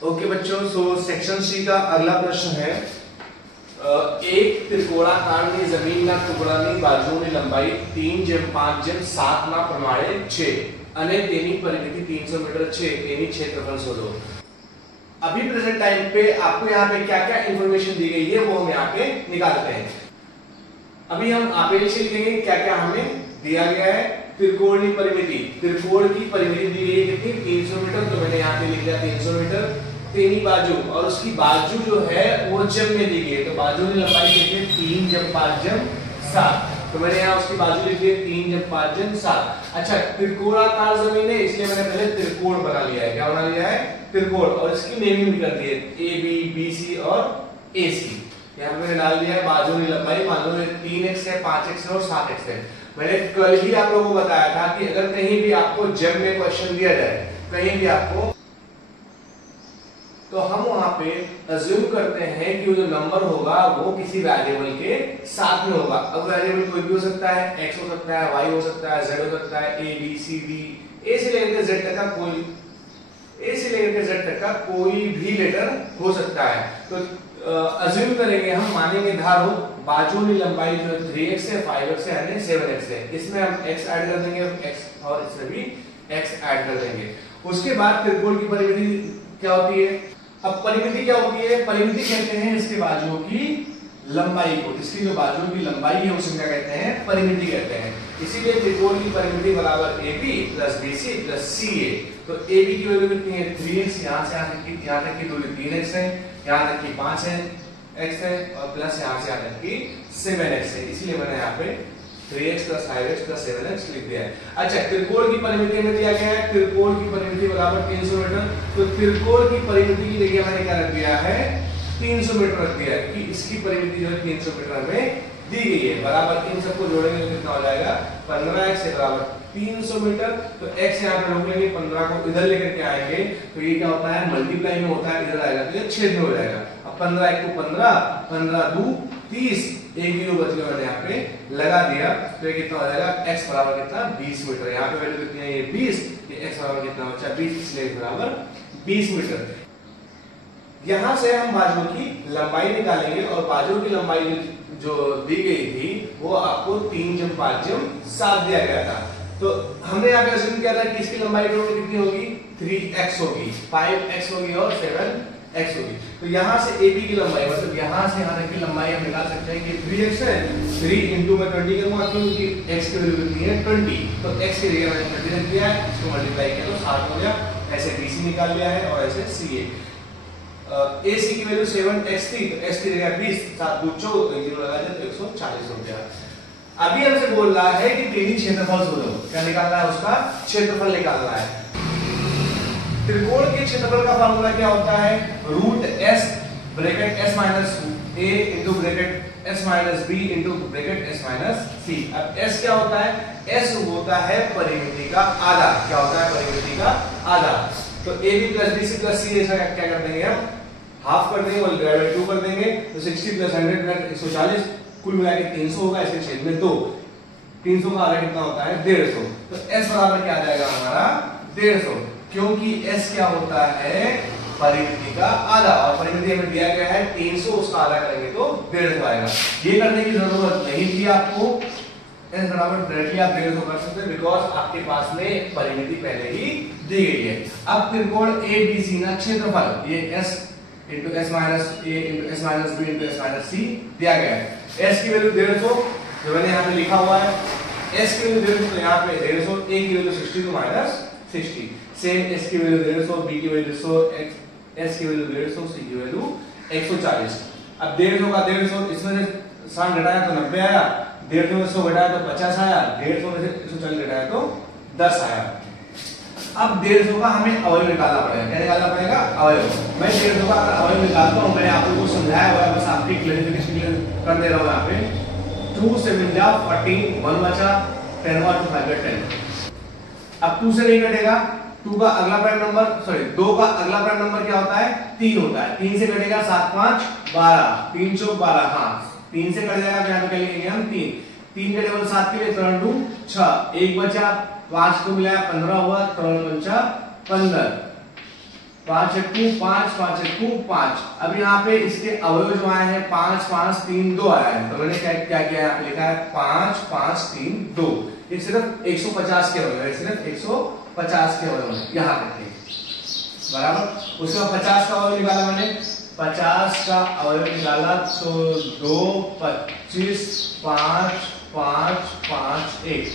Okay बच्चों, so section C का अगला प्रश्न है एक त्रिकोणाकार ની જમીનના ટુકડાની બાજુની લંબાઈ 3/5/7 ના પ્રમાણે છે અને તેની પરિમિતિ 300 मीटर છે, તેની क्षेत्रफल शोधो। अभी प्रेजेंट टाइम पे आपको यहाँ पे क्या क्या इंफॉर्मेशन दी गई है वो हम यहाँ पे निकालते हैं। अभी हम आपेल से लिखेंगे क्या क्या हमें दिया गया है। त्रिकोण की परिमिति, त्रिकोण की परिमिति दी गई है कितनी, 300 मीटर, तो मैंने यहाँ पे लिख दिया 300 मीटर। तेनी बाजू, और उसकी बाजू जो है वो जब में दी गई है, तो बाजू की लंबाई कितनी है 3/5/7, तो मैंने यहाँ उसकी बाजू लिख दी है 3/5/7। अच्छा, त्रिकोणाकार जमीन है इसलिए मैंने पहले त्रिकोण बना लिया है। क्या बना लिया है, त्रिकोण, और इसकी नेमिंग भी कर दी है ए बी बी सी और ए सी। यहाँ पे मैंने डाल दिया है बाजू की लंबाई, मान लो 3x है, 5x है और 7x है। मैंने कल ही आप लोगों को बताया था कि अगर कहीं भी आपको जब में क्वेश्चन दिया जाए, कहीं भी आपको, तो हम वहां पे अज्यूम करते हैं कि वो जो नंबर होगा वो किसी वेरिएबल के साथ में होगा। अब वेरिएबल कोई भी हो सकता है, x हो सकता है, y हो सकता है, z हो सकता है, a b c d, a से लेकर z तक का कोई, a से लेकर z तक का कोई भी लेटर हो सकता है। तो अज्यूम करेंगे हम, मानेंगे धारो बाजू की लंबाई जो 3x है, 5x है यानी 7x है, इसमें हम x ऐड कर देंगे x, और इसमें भी x ऐड कर देंगे। उसके बाद त्रिकोण की परिमिति क्या होती है। अब परिमिति क्या होती है, परिमिति कहते हैं इसके बाजुओं की लंबाई को, इसकी जो बाजुओं की लंबाई है उसे क्या कहते हैं, परिमिति कहते हैं। इसीलिए त्रिकोण की परिमिति बराबर AB + BC + CA। तो AB की वैल्यू कितनी है 3x, यहाँ से यहाँ तक की दूरी 3x है, यहाँ तक की 5x है, और प्लस यहाँ से यहाँ तक की 7x है, इसलिए मैंने यहाँ पे 3x + 5x + 7x लिख दिया है। अच्छा, त्रिकोण की परिमिति में दिया गया है, त्रिकोण की परिमिति बराबर 300 मीटर, तो त्रिकोण की परिमिति की जगह मैंने क्या रख दिया है 300 मीटर रख दिया है, कि इसकी परिमिति जो है 300 मीटर में दी गई है। बराबर इन सबको जोड़ेंगे तो कितना हो जाएगा 15x है बराबर 300 मीटर। तो x यहाँ पे रोक लेंगे, 15 को इधर लेकर के आएंगे तो ये क्या होता है मल्टीप्लाई में होता है, इधर आएगा तो ये छेद में हो जाएगा। अब 15 × 15, 15 × 2 30, 1 0 बच गया, मैंने यहाँ पे लगा दिया, तो ये कितना हो जाएगा x बराबर कितना 20 मीटर। यहाँ पे वैल्यू कितनी है ये 20, ये x बराबर कितना बचा 20, इसलिए बराबर 20 मीटर। यहाँ से हम बाजुओं की लंबाई निकालेंगे, और बाजुओं की लंबाई जो दी गई थी वो आपको 3/5/7 दिया गया था। तो हमने यहाँ पे अज्यूम किया था कि इसकी लंबाई टोटल कितनी होगी 3x होगी, 5x होगी और 7x होगी। तो यहाँ से AB की लंबाई, मतलब यहाँ से यहाँ तक की लंबाई हम निकाल सकते हैं कि 3x है, 3 × मैं 20 करूंगा क्योंकि x की वैल्यू कितनी है 20, तो x की जगह मैंने 20 रख दिया है, इसको मल्टीप्लाई किया तो 60 हो गया। ऐसे BC निकाल लिया है और ऐसे CA। AC की वैल्यू 7x थी, तो x की जगह 20, 7 × 4 तो 0 लगा दिया तो 140 हो गया। अभी हमसे बोल रहा है कि तेनी क्षेत्रफल शोधो, क्या निकालना है, उसका क्षेत्रफल निकालना है। त्रिकोण के क्षेत्रफल का फार्मूला क्या होता है, √s bracket s - a * bracket s - b * bracket s - c। अब s क्या होता है, s होता है परिमिति का आधा। क्या होता है, परिमिति का आधा। तो ab + bc + c ऐसा क्या कर देंगे हम, हाफ कर देंगे और डिवाइड बाय 2 कर देंगे, तो 60 + 100 = 140, कुल मिला के 300 होगा, इसके छेद में 2, 300 का आधा कितना होता है 150। तो s बराबर क्या आ जाएगा हमारा 150, क्योंकि s क्या होता है परिमिति का आधा, और परिमिति हमें दिया गया है 300, उसका आधा करेंगे तो 150 आएगा। ये करने की जरूरत नहीं थी आपको, s बराबर डायरेक्टली आप 150 कर सकते हैं, बिकॉज आपके पास में परिमिति पहले ही दी गई है। अब त्रिकोण ABC का क्षेत्रफल, ये s × s - a × s - b × s - c दिया गया है। s की वैल्यू 150 जो मैंने यहाँ पे लिखा हुआ है, s की वैल्यू 150, तो यहाँ पे 150, a की वैल्यू 60 तो -60, सेम s की वैल्यू 150, b की वैल्यू 100, s की वैल्यू 150, c की वैल्यू 140। अब 150 का 150, इसमें से 60 घटाया तो 90 आया, 150 में 100 घटाया तो 50 आया, 150 में से 140 घटाया तो 10 आया। अब 150 का हमें अवयव निकालना पड़ेगा। क्या निकालना पड़ेगा, अवयव। मैं 150 का अवयव निकालता हूं, मैंने आप लोगों को समझाया हुआ है, बस आपकी क्लैरिफिकेशन कर दे रहा हूं। यहाँ पे 2 से 14, 1 बचा, 10 × 2 = 10। अब 2 से नहीं कटेगा, 2 का अगला प्राइम नंबर, सॉरी 2 का अगला प्राइम नंबर क्या होता है 3 होता है, 3 से कटेगा 7 × 5 = 12, 3 × 12, हाँ 3 से कट जाएगा, यहाँ पे क्या लिखेंगे हम 3 के टेबल 7 के लिए 3 × 2 = 6, 1 बचा, 5 को मिलाया 15 हुआ, 3 × 5 = 15, 5 एकू 5, 5 एकू 5। अब यहाँ पे इसके अवयव जो आए हैं 5, 5, 3, 2 आया है, तो मैंने क्या क्या किया, यहाँ पे लिखा है 5, 5, 3, 2। ये सिर्फ 150 के अवयव है, सिर्फ 150 के अवयव है, यहाँ रखें बराबर। उसके बाद 50 का अवयव निकाला मैंने, 50 का अवयव निकाला तो 2, 25, 5, 5, 5, 1,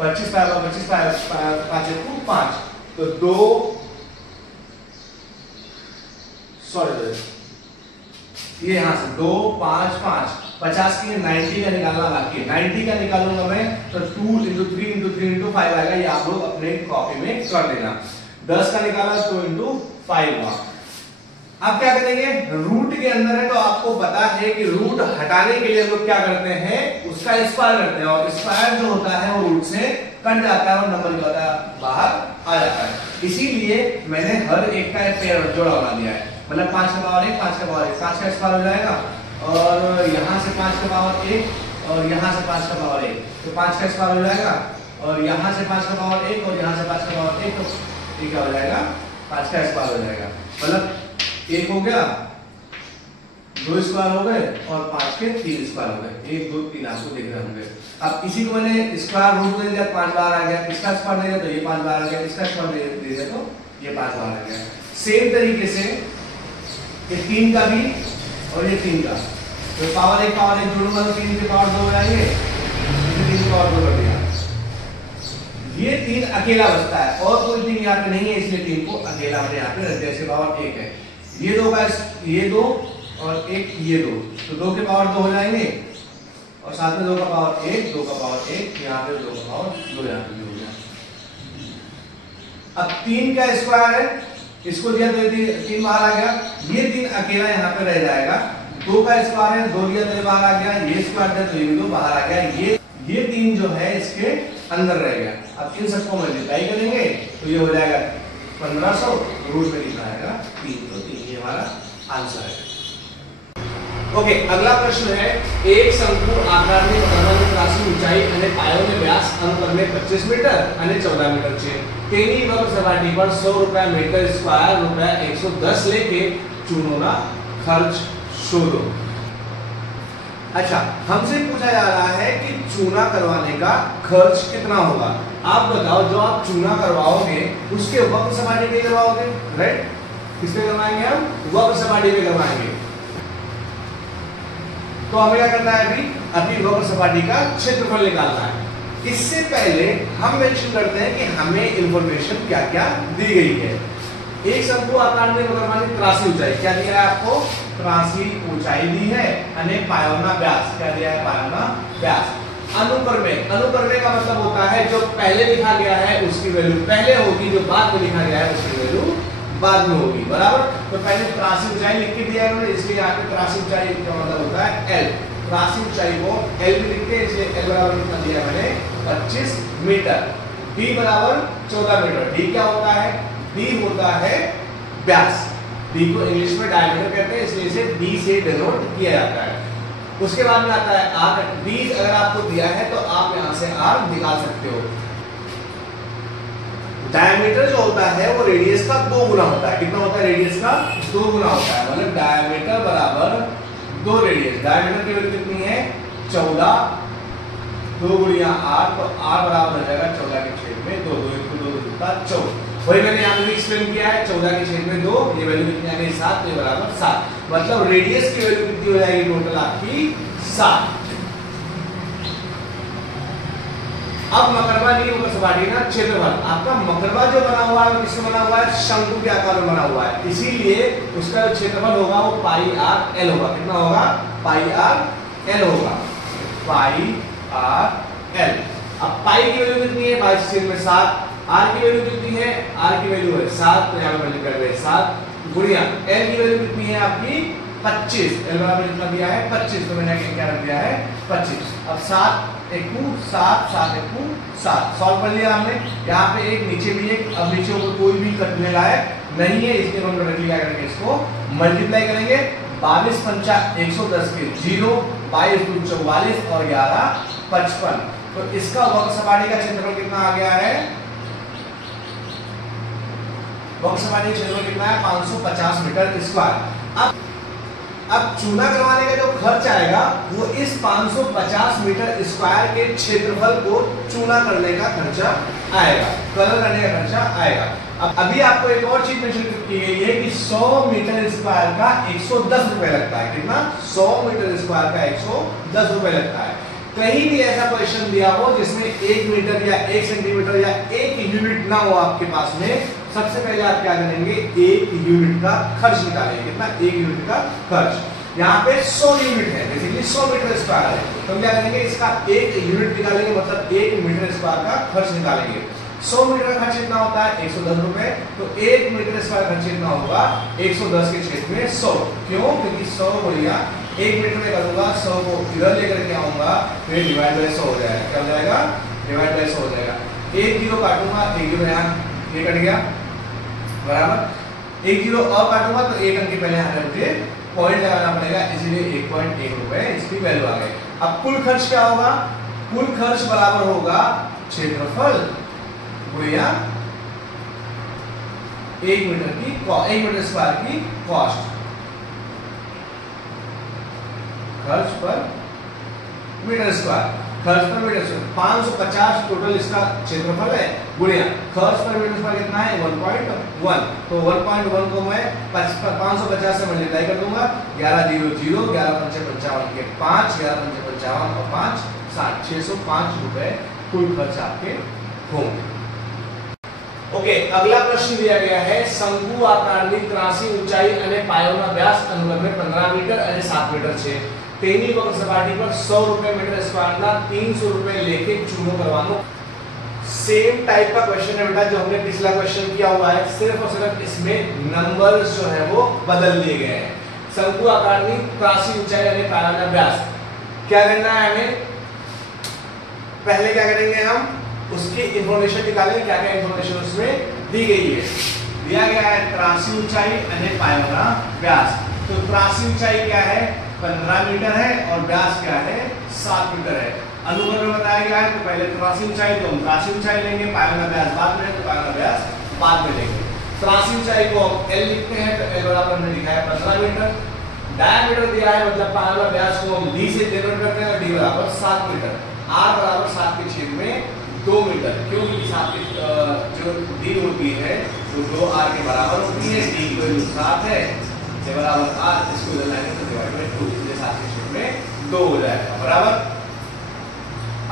25 पाएगा, 25 पाएगा, 5 एकू 5, तो 2 सॉरी ये यहां से 2, 5, 5, 50 की 90 का निकालना बाकी है, 90 का निकालूंगा मैं तो 2 × 3 × 3 × 5 आएगा, ये आप लोग अपने कॉपी में कर देना। 10 का निकाला 2 × 5 हुआ। अब क्या करेंगे, रूट के अंदर है तो आपको पता है कि रूट हटाने के लिए हम लोग क्या करते हैं, उसका स्क्वायर करते हैं, और स्क्वायर जो होता है वो रूट से कट जाता है और नंबर क्या होता है, बाहर आ जाता है। इसीलिए मैंने हर एक का पेयर जोड़ा बना दिया है, मतलब 5 का पावर 1, 5 का पावर 1, 5 का स्क्वायर हो जाएगा, और यहाँ से 5 का पावर 1 और यहाँ से 5 का पावर 1, तो 5 का स्क्वायर हो जाएगा, और यहाँ से 5 का पावर 1 और यहाँ से 5 का पावर 1, तो ये क्या हो जाएगा, 5 का स्क्वायर हो जाएगा, मतलब 1 हो गया, 2 स्क्वायर हो गए और 5 के 3 स्क्वायर हो गए, 1, 2, 3 आपको दिख रहे होंगे। अब इसी को मैंने स्क्वायर रूट में दिया 5 बार आ गया, इसका स्क्वायर दे दिया तो ये 5 बार आ गया, इसका स्क्वायर दे दिया तो ये 5 बार आ गया। सेम तरीके से ये 3 का भी और ये 3 का, तो पावर 1 जोड़ूंगा तो 3 के पावर 2 हो जाएंगे, 3 के पावर 2 कर दिया, ये 3 अकेला बचता है और कोई 3 यहाँ पे नहीं है, इसलिए 3 को अकेला मैंने यहाँ पे रख दिया, इसके पावर 1 है, ये 2 का ये 2 और 1 ये 2, तो 2 के पावर 2 हो जाएंगे, और साथ में 2 का पावर 1, 2 का पावर 1, यहाँ पे 2 का पावर 2 यहाँ पे भी हो गया। अब 3 का स्क्वायर है, इसको दिया तो 3 बाहर आ गया, ये 3 अकेला यहाँ पे रह जाएगा, 2 का स्क्वायर है, 2 दिया तो बाहर आ गया, ये स्क्वायर दिया तो ये भी 2 बाहर आ गया, ये 3 जो है इसके अंदर रह गया। अब इन सबको मल्टीप्लाई करेंगे तो ये हो जाएगा 1500, रूट में लिखा आएगा 3, तो 3 ये हमारा आंसर है। ओके, अगला प्रश्न है, एक शंकु आकार में राशि ऊंचाई અને पायों में व्यास अनुक्रमे 25 मीटर અને 14 मीटर છે, તેની વક્ર સપાટી પર 100 रुपया मीटर स्क्वायर रुपया 110 लेके चूनों खर्च शोधो। अच्छा, हमसे पूछा जा रहा है कि चूना करवाने का खर्च कितना होगा। आप बताओ, जो आप चूना करवाओगे उसके वक्र सपाटी पे करवाओगे, राइट? किसपे करवाएंगे हम? वक्र सपाटी पे करवाएंगे। तो हमें क्या करना है, अभी वक्र सपाटी का क्षेत्रफल निकालना है। इससे पहले हम मेंशन करते हैं कि हमें इंफॉर्मेशन क्या क्या दी गई है। एक शंकु आकार में वक्रमानी 83 ऊंचाई, क्या दिया है आपको? 83 ऊंचाई दी है, अने पायोना व्यास, क्या दिया है? पायोना व्यास। अनुक्रमे, अनुक्रमे का मतलब होता है जो पहले लिखा गया है उसकी वैल्यू पहले होगी, जो बाद में लिखा गया है उसकी वैल्यू बाद में होगी, बराबर। तो पहले 83 ऊंचाई लिख के दिया है, इसलिए यहाँ पे 83 ऊंचाई का मतलब होता है L। 83 ऊंचाई को L भी लिखते हैं, इसलिए L बराबर कितना दिया मैंने? 25 मीटर। D बराबर 14 मीटर। D क्या होता है? D होता है व्यास। D को इंग्लिश में डायमीटर कहते हैं, इसलिए इसे D से डिनोट किया जाता है। उसके बाद में आता है R। D अगर आपको दिया है तो आप यहाँ से R निकाल सकते हो। डायमीटर जो होता है वो रेडियस का 2 गुना होता है। कितना होता है? रेडियस का 2 गुना होता है, मतलब डायमीटर बराबर 2 रेडियस। डायमीटर की वैल्यू कितनी है? 14, 2 गुणिया 8, तो R बराबर हो जाएगा 14 के छेद में 2, 2 × 2 = 14। वही मैंने यहाँ पे एक्सप्लेन किया है, 14 के छेद में 2, ये वैल्यू कितनी आ गई? 7, ये बराबर 7। मतलब रेडियस की वैल्यू कितनी हो जाएगी टोटल आपकी? 7। अब मकरबा नहीं होगा सपाटी ना, क्षेत्रफल। आपका मकरबा जो बना हुआ है किससे बना हुआ है? शंकु के आकार में बना हुआ है, इसीलिए उसका जो क्षेत्रफल होगा वो पाई आर एल होगा। कितना होगा? पाई आर एल होगा, पाई आर एल। अब पाई की वैल्यू कितनी है? 22 में 7। आर की वैल्यू कितनी है? आर की वैल्यू है 7, तो यहाँ पे मल्टीप्लाई करें 7 गुणिया एल की वैल्यू कितनी है आपकी? 25। एल बराबर कितना दिया है? 25, तो मैंने क्या रख दिया है? 25। अब 7 एकू 7, 7 एकू 7 सॉल्व कर लिया हमने। यहाँ पे एक, नीचे भी एक। अब नीचे को कोई भी कटने लायक नहीं है, इसलिए हम डायरेक्टली क्या करेंगे? इसको मल्टीप्लाई करेंगे। 22 × 5 = 110 के 0, 22 × 2 = 44 और 11 = 55। तो इसका वक्र सपाटी का क्षेत्रफल कितना आ गया है? वक्र सपाटी का क्षेत्रफल कितना है 550 मीटर स्क्वायर। अब चूना करवाने का जो खर्च आएगा वो इस 550 मीटर स्क्वायर के क्षेत्रफल को चूना करने का खर्चा आएगा, कलर करने का खर्चा आएगा। अब अभी आपको एक और चीज मेंशन की गई है कि 100 मीटर स्क्वायर का 110 रुपए लगता है। कितना? 100 मीटर स्क्वायर का 110 रुपए लगता है। कहीं भी ऐसा क्वेश्चन दिया हो जिसमें 1 मीटर या 1 सेंटीमीटर या 1 यूनिट ना हो आपके पास में, सबसे पहले आप क्या करेंगे, 1 यूनिट का खर्च निकालेंगे। कितना? 1 यूनिट का खर्च। यहाँ पे 100 यूनिट है, बेसिकली 100 मीटर स्क्वायर है, तो हम क्या करेंगे, इसका 1 यूनिट निकालेंगे, मतलब 1 मीटर स्क्वायर का खर्च निकालेंगे। 100 मीटर का खर्च कितना होता है? 110 रुपए। तो 1 मीटर स्क्वायर खर्च कितना होगा? 110 के क्षेत्र में 100। क्यों? क्योंकि 100 बोलिया 1 मीटर में करूंगा, 100 को इधर लेकर के आऊंगा, फिर डिवाइड बाय 100 हो जाएगा। क्या हो जाएगा? डिवाइड बाय 100 हो जाएगा। 1 जीरो काटूंगा, 1 जीरो यहाँ ये कट गया, बराबर। 1 जीरो और काटूंगा तो 1 अंक के पहले यहाँ मुझे पॉइंट लगाना पड़ेगा, इसलिए 1.1 रुपए इसकी वैल्यू आ गई। अब कुल खर्च क्या होगा? कुल खर्च बराबर होगा क्षेत्रफल गुणिया 1 मीटर स्क्वायर की कॉस्ट। खर्च पर मीटर स्क्वायर, 550 टोटल इसका क्षेत्रफल है, गुणिया खर्च पर मीटर स्क्वायर कितना है? 1.1। तो 1.1 को मैं 550 से मल्टीप्लाई कर दूंगा। 11 0 0, 11 5 55 के 5, 11 5 55 और 5 60, 605 रुपए कुल खर्च आपके होंगे। ओके, अगला प्रश्न दिया गया है, शंकु आकार में त्रासी ऊंचाई અને પાયોનો व्यास अनुलग्न 15 मीटर અને 7 मीटर છે। તેની વક્ર સપાટી પર 100 रुपए मीटर स्क्वायर ना 300 रुपए लेके चूनो करवानो। सेम टाइप का क्वेश्चन है बेटा जो हमने पिछला क्वेश्चन किया हुआ है, सिर्फ और सिर्फ इसमें नंबर्स जो है वो बदल दिए गए हैं। शंकु आकार में त्रासी ऊंचाई અને પાયોનો व्यास क्या करना है हमें? पहले क्या करेंगे, हम उसकी इंफॉर्मेशन निकालेंगे, क्या क्या इंफॉर्मेशन उसमें दी गई है। दिया गया है त्रासी ऊंचाई અને પાયોનો व्यास। तो त्रासी ऊंचाई क्या है? 15 मीटर है और व्यास क्या है? 7 मीटर है। अनुगण में बताया गया है, तो पहले त्रासी ऊंचाई, तो हम त्रासी ऊंचाई लेंगे, पायोनो व्यास बाद में, तो पायोनो व्यास बाद में लेंगे। त्रासी ऊंचाई को हम L लिखते हैं, तो L बराबर हमने लिखा है 15 मीटर। डायमीटर दिया है, मतलब पायोनो व्यास को हम D से डिनोट करते हैं, D बराबर 7 मीटर। R बराबर 7 के छेद में 2 मीटर। क्योंकि 7 की जो D होती है वो 2R के बराबर होती है, D की वैल्यू 7 है, से बराबर R, इसको इधर लाएंगे तो डिवाइड बाय 2, इसलिए 7 के छेद में 2 हो जाएगा, बराबर।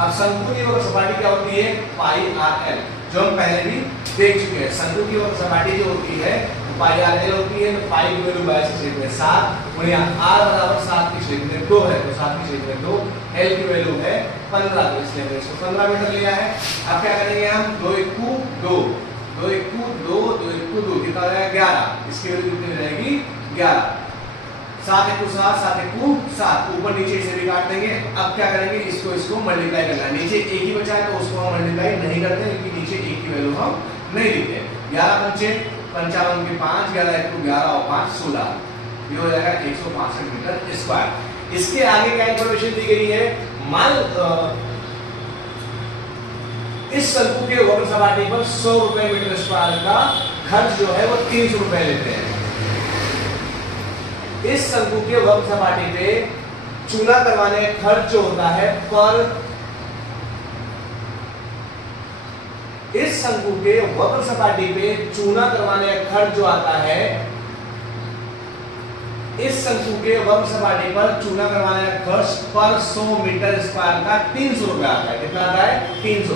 अब शंकु की वक्र सपाटी क्या होती है? पाई आर एल, जो हम पहले भी देख चुके हैं। शंकु की वक्र सपाटी जो होती है पाई आर एल होती है, तो पाई की वैल्यू 22 के छेद में 7, गुणिया आर बराबर 7 के छेद में 2 है, तो 7 के छेद में 2, एल की वैल्यू है 15, तो इसलिए हमने इसको 15 मीटर लिया है। अब क्या करेंगे हम? 2 1 2, 2 1 2, 2 1 2, कितना हो जाएगा? 11। इसकी वैल्यू कितनी हो जाएगी? 11। 7 1 7, 7 1 7, ऊपर नीचे इसे भी काट देंगे। अब क्या करेंगे? इसको मल्टीप्लाई करना है। नीचे एक ही बचा है तो उसको हम मल्टीप्लाई नहीं करते, क्योंकि नीचे एक की वैल्यू हम नहीं लिखते। 11 5 55 के 5, 11 1 11 और 5 16, ये हो जाएगा 165 मीटर स्क्वायर। इसके आगे क्या इंफॉर्मेशन दी गई है? मान इस शंकु के वक्र सपाटी पर 100 रुपए मीटर स्क्वायर का खर्च जो है वो 300 रुपए लेते हैं। इस शंकु के वक्र सपाटी पे चूना करवाने का खर्च जो होता है इस शंकु के वक्र सपाटी पे चूना करवाने का खर्च जो आता है, इस शंकु के वक्र सपाटी पर चूना करवाने का खर्च पर 100 मीटर स्क्वायर का 300 रुपए आता है। कितना आता है? 300।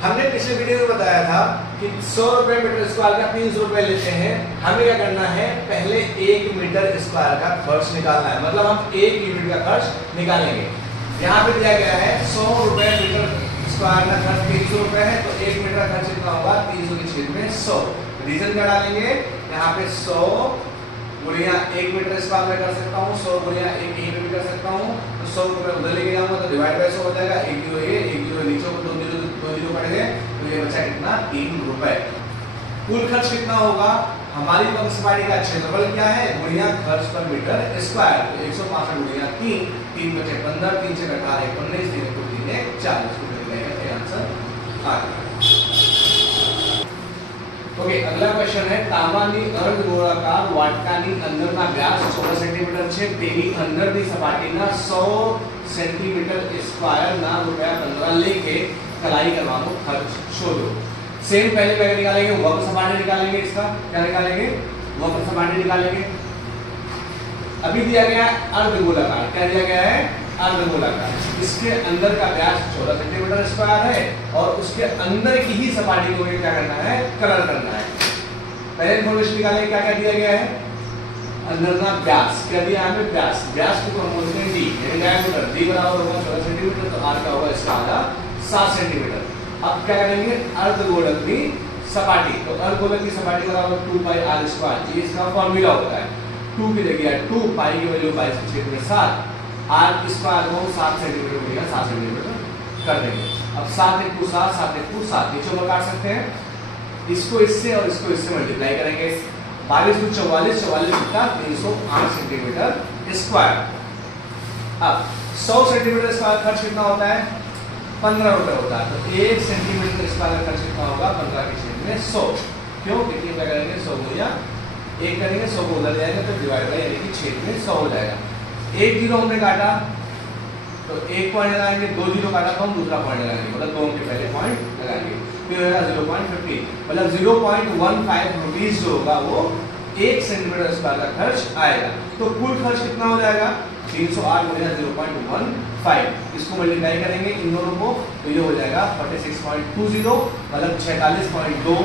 हमने पिछले वीडियो में बताया था कि 100 रुपए मीटर स्क्वायर का 300 रुपए लेते हैं। हमें क्या करना है? पहले 1 मीटर स्क्वायर का खर्च निकालना है, मतलब हम 1 यूनिट का खर्च निकालेंगे। यहाँ पे दिया गया है 100 रुपए मीटर स्क्वायर का खर्च 300 रुपए है, तो 1 मीटर का खर्च कितना होगा? 300 के छेद में 100। रीजन क्या डालेंगे? यहाँ पे 100 गुणिया 1 मीटर स्क्वायर में कर सकता हूँ, 100 गुणिया 1 यहीं पे भी कर सकता हूँ, तो 100 रुपए उधर लेके जाऊंगा तो डिवाइड बाय 100 हो जाएगा। 1 जीरो ये, 1 जीरो नीचे को 2 जीरो कट गए, तो ये बचा कितना? 3 रुपए। कुल खर्च कितना होगा? हमारी वक्र सपाटी का क्षेत्रफल क्या है? गुणिया खर्च पर मीटर स्क्वायर, तो 165 गुणिया 3, 3 बचे 15, 3 से 18 19, 3 को 3 40, इसको मिल जाएगा आंसर आ गया। ओके, अगला क्वेश्चन है તાંબાની અર્ધગોળાકાર વાટકાની અંદરના વ્યાસ 14 સેન્ટીમીટર છે, તેની અંદરની સપાટીના 100 સેન્ટીમીટર સ્ક્વાયરના ₹15 लेके कलाई करवानो खर्च शोधो। सेम पहले क्या निकालेंगे, वक्र सपाटी निकालेंगे। इसका क्या निकालेंगे, वक्र सपाटी निकालेंगे। अभी दिया गया है अर्धगोलाकार, क्या दिया गया है, अर्धगोलाकार। इसके अंदर का व्यास 14 सेंटीमीटर स्क्वायर है और उसके अंदर की ही सपाटी को क्या करना है, कलर करना है। पहले इन्फॉर्मेशन निकालेंगे, क्या क्या दिया गया है, अंदर का व्यास क्या दिया है, हमें व्यास, व्यास को हम बोलते हैं डी, यानी डायमीटर। डी बराबर होगा 14 सेंटीमीटर, तो आर का होगा इसका आधा 7 सेंटीमीटर। अब क्या करेंगे, अर्धगोलक की सपाटी, तो अर्धगोलक की सपाटी बराबर 2 पाई आर स्क्वायर, ये इसका फॉर्मूला होता है। 2 की जगह 2 पाई की वैल्यू 22/7, आर स्क्वायर को 7 सेंटीमीटर मिलेगा, 7 सेंटीमीटर कर देंगे। अब 7 × 7, 7 × 7 नीचे ऊपर काट सकते हैं, इसको इससे और इसको इससे मल्टीप्लाई करेंगे। 22 × 44, 44 कितना 308 सेंटीमीटर स्क्वायर। अब 100 सेंटीमीटर स्क्वायर खर्च कितना होता है, 15 रुपए होता है, तो 1 सेंटीमीटर स्क्वायर खर्च कितना होगा, 15 के छेद में 100। क्यों, देखिए क्या करेंगे, 100 को या 1 करेंगे, 100 को उधर जाएगा तो डिवाइड बाय, यानी कि छेद में 100 हो जाएगा। 1 जीरो हमने काटा तो 1 पॉइंट लगाएंगे, 2 जीरो काटा तो हम दूसरा पॉइंट लगाएंगे, मतलब 2 के पहले पॉइंट लगाएंगे, फिर होगा 0.50, मतलब 0.15 रुपीज जो होगा वो 1 सेंटीमीटर स्क्वायर का खर्च आएगा। तो कुल खर्च कितना हो जाएगा, 308 × 0.15, इसको मल्टीप्लाई करेंगे इन दोनों को, तो ये हो जाएगा 46.20, मतलब 46.2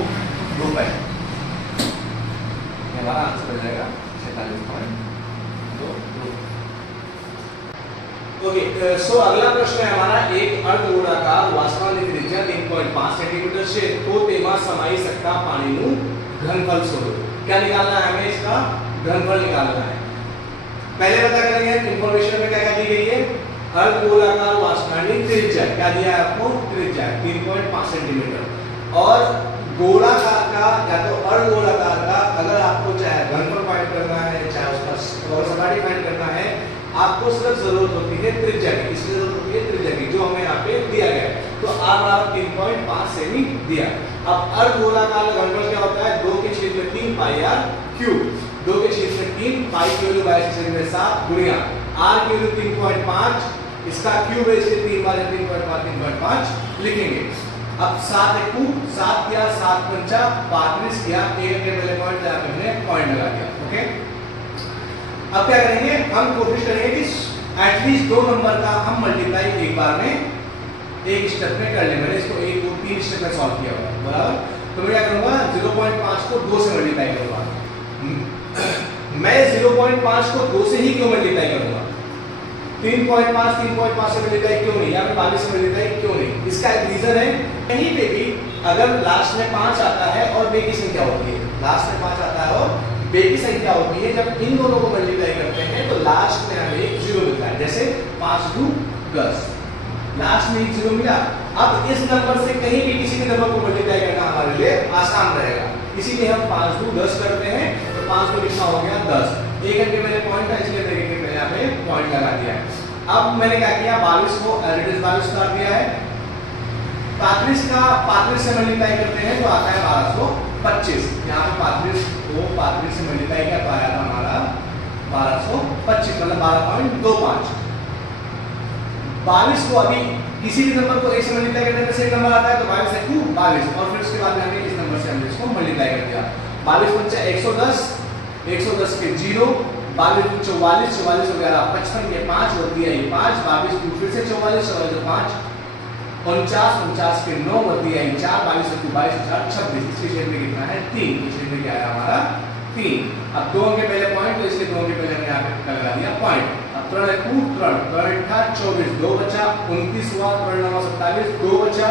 रुपए। हमारा आंसर हो जाएगा 46.2 रुपए। ओके, सो अगला प्रश्न है हमारा, एक अर्धगोलाकार વાસણની ત્રિજ્યા 3.5 સેન્ટીમીટર છે, તો તેમાં સમાઈ શકતા પાણીનું ઘનફળ શોધો। क्या निकालना है हमें, इसका घनफल निकालना है। पहले पता करेंगे इंफॉर्मेशन में क्या क्या दी गई है, अर्धगोलाकार वासणની त्रिज्या क्या दिया है आपको, त्रिज्या 3.5 सेंटीमीटर, और गोलाकार का या तो अर्धगोलाकार का अगर आपको चाहे घनफल फाइंड करना है, चाहे उसका सपाटी फाइंड करना है, आपको सिर्फ जरूरत होती है त्रिज्या की। इसकी जरूरत होती है त्रिज्या की, जो हमें यहाँ पे दिया गया है। तो r बराबर 3.5 सेमी दिया। अब अर्धगोलाकार का घनफल क्या होता है, 2 के छेद में 3 पाई r क्यूब, 2 के छेद में 3 पाई की वैल्यू 22/7 गुणिया r की वैल्यू 3.5, इसका क्यूब है, इसलिए 3 बार 3.5 लिखेंगे। अब 7 किया, 7 × 5 35 किया, 1 के पहले पॉइंट यहाँ पे हमने पॉइंट लगा दिया। ओके, अब क्या करेंगे, हम कोशिश करेंगे कि एटलीस्ट 2 नंबर का हम मल्टीप्लाई एक बार में, एक स्टेप में कर लें। मैंने इसको 1 2 3 स्टेप में सॉल्व किया हुआ है, बराबर। तो मैं क्या करूंगा, 0.5 को 2 से मल्टीप्लाई करूंगा। मैं 0.5 को 2 से ही क्यों मल्टीप्लाई करूंगा, 3.5 से मल्टीप्लाई क्यों नहीं, या फिर 22 से मल्टीप्लाई क्यों नहीं, इसका एक रीजन है। कहीं पे भी अगर लास्ट में 5 आता है और बे की संख्या होती है, लास्ट में 5 आता है और बे की संख्या होती है, जब इन दोनों को मल्टीप्लाई करते हैं तो लास्ट में हमें एक 0 मिलता है। जैसे 5 × 10, लास्ट में एक 0 मिला। अब इस नंबर से कहीं भी किसी भी नंबर को मल्टीप्लाई करना हमारे लिए आसान रहेगा, इसीलिए हम 5 × 10 करते हैं। तो 5 को लिखना हो गया 10, 1 घंटे मैंने पॉइंट था, इसलिए मैंने यहाँ पे पॉइंट लगा दिया है। अब मैंने क्या किया, 22 को 22 कर दिया है, 35 का 35 से मल्टीप्लाई करते हैं तो आता है 1225। यहाँ पे 35 को 35 से मल्टीप्लाई किया तो आया था हमारा 1225, मतलब 12.25। 22 को अभी किसी भी नंबर को 1 से मल्टीप्लाई करने पे सेम नंबर आता है, तो 22 × 2 22, और फिर उसके बाद हमने इस नंबर से हमने इसको मल्टीप्लाई कर दिया। 22 × 5 110, 110 के 0, 22 × 44, 44 हो गया 55 के 5 और दिया ये 5, 22 फिर से 44, 44 5, 49, 49 के 9 और दिया ये 4, 22 × 22 4 26, इसके छेद में कितना है 3, इस छेद में क्या आया हमारा 3। अब 2 अंक के पहले पॉइंट, तो इसलिए 2 अंक के पहले हमने यहाँ पे लगा दिया पॉइंट। अब 3 × 2 3, 3 × 8 24, 2 बचा, 29 हुआ, 3 × 9 27, 2 बचा,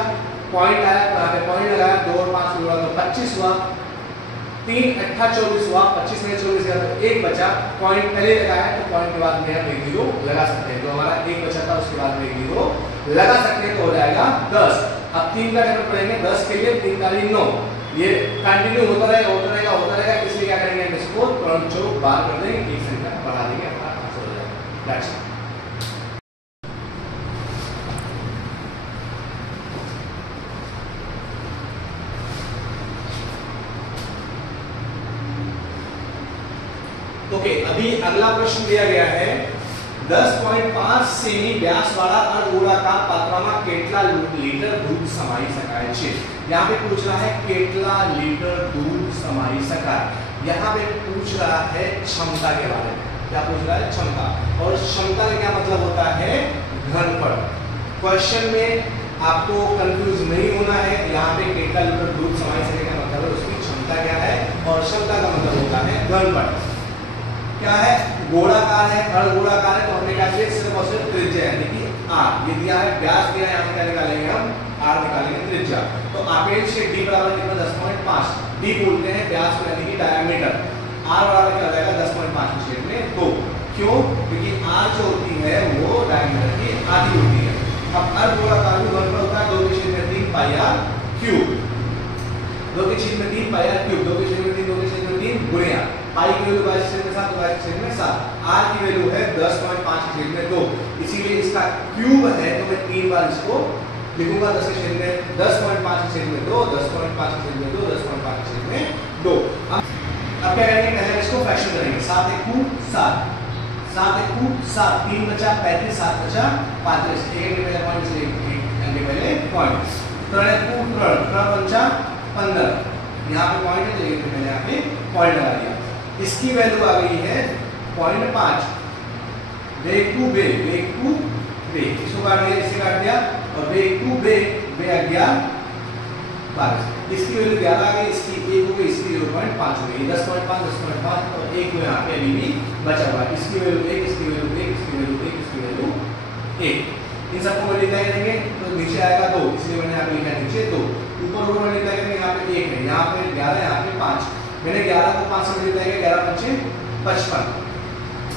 पॉइंट आया तो यहाँ पे पॉइंट लगाया, 2 और 5 जोड़ा तो 25 हुआ, 3 × 8 24 हुआ, 25 में 24 गया तो 1 बचा, पॉइंट पहले लगाया तो पॉइंट के बाद में हम 1 0 लगा सकते हैं, तो हमारा 1 बचा था उसके बाद में 1 0 लगा सकते हैं, तो हो जाएगा 10। अब 3 का जब पढ़ेंगे 10 के लिए 3 × 9, ये कंटिन्यू होता रहेगा, इसलिए क्या करेंगे, इसको 3 चौक बार कर देंगे, एक संख्या बढ़ा देंगे, हमारा आंसर हो जाएगा। That's it. ओके, अभी अगला प्रश्न दिया गया है 10.5 सेमी व्यास वाला अर्धगोलाकार पात्राમાં કેટલા लीटर दूध समाई શકાય છે। यहाँ पे पूछ रहा है કેટલા लीटर दूध समाई શકાય। यहाँ पे पूछ रहा है क्षमता के बारे में। क्या पूछ रहा है? क्षमता। और क्षमता का क्या मतलब होता है? घनफल। क्वेश्चन में आपको कंफ्यूज नहीं होना है। यहाँ पे કેટલા लीटर दूध समाई શકાય का मतलब है उसकी क्षमता क्या है, और क्षमता का मतलब होता है घनफल। क्या है? गोलाकार है, अर्धगोलाकार है, तो हमने क्या किया? सिर्फ और सिर्फ त्रिज्या यानी कि r ये दिया है, व्यास दिया है, यहाँ पे क्या निकालेंगे हम? r निकालेंगे, त्रिज्या। तो अपेक्ष d बराबर कितना? 10.5। d बोलते हैं व्यास को यानी कि डायमीटर। r बराबर क्या हो जाएगा? 10.5 के छेद में 2। क्यों? क्योंकि r जो होती है वो डायमीटर की आधी होती है। अब अर्धगोलाकार में घनफल होता है 2 के छेद में 3 पाई r क्यूब। 2 के छेद में 3 पाई r क्यूब, 2 के छेद में 3, 2 के छेद में 3 गुणिया पाई की वैल्यू 22 के छेद में 7, 22 के छेद में 7, r की वैल्यू है 10.5 के छेद में 2, इसीलिए इसका क्यूब है तो मैं 3 बार इसको लिखूंगा 10 के छेद में 10.5 के छेद में 2, 10.5 के छेद में 2, 10.5 के छेद में 2। अब क्या करेंगे? पहले इसको फ्रैक्शन करेंगे। 7 1 कू 7, 7 1 कू 7, 3 बचा 35, 7 बचा 35, एक के पहले पॉइंट से एक के पहले पॉइंट, 3 1 कू 3, 3 बचा 15, यहाँ पे पॉइंट है तो एक पहले यहाँ पे पॉइंट लगा दिया। इसकी वैल्यू आ गई है 0.5। बेग टू बे, बेग टू बे, इसको काट दिया, इसे काट दिया, और बेग टू बे, बे आ गया 22। इसकी वैल्यू 11 आ गई, इसकी 1 हो गई, इसकी 0.5 हो गई। 10.5 10.5 और 1 को यहाँ पे अभी भी बचा हुआ है। इसकी वैल्यू 1, इसकी वैल्यू 1, इसकी वैल्यू 1, इसकी वैल्यू 1। इन सबको मल्टीप्लाई करेंगे तो नीचे आएगा 2, इसलिए मैंने यहाँ पे लिखा नीचे 2। ऊपर ऊपर मल्टीप्लाई करेंगे, यहाँ पे 1 है, यहाँ पे 11, यहाँ पे 5। मैंने 11 को 5 से मल्टीप्लाई किया, 11 5 55,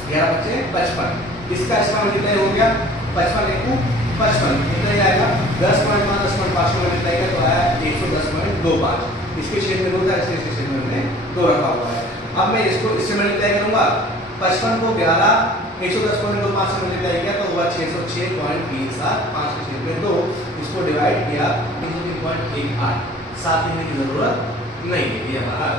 11 5 55। इसका इसका मल्टीप्लाई हो गया 55 1 55, कितना ही आएगा? 10.5 10.5 को मल्टीप्लाई किया तो आया 110.25। इसके छेद में 2 था, इसके छेद में मैंने 2 रखा हुआ है। अब मैं इसको इससे मल्टीप्लाई करूंगा, 55 को 11 110.25 से मल्टीप्लाई किया तो हुआ 606.37, 5 के छेद में 2, इसको डिवाइड किया 3.18। 7 लेने की जरूरत नहीं है, ये हमारा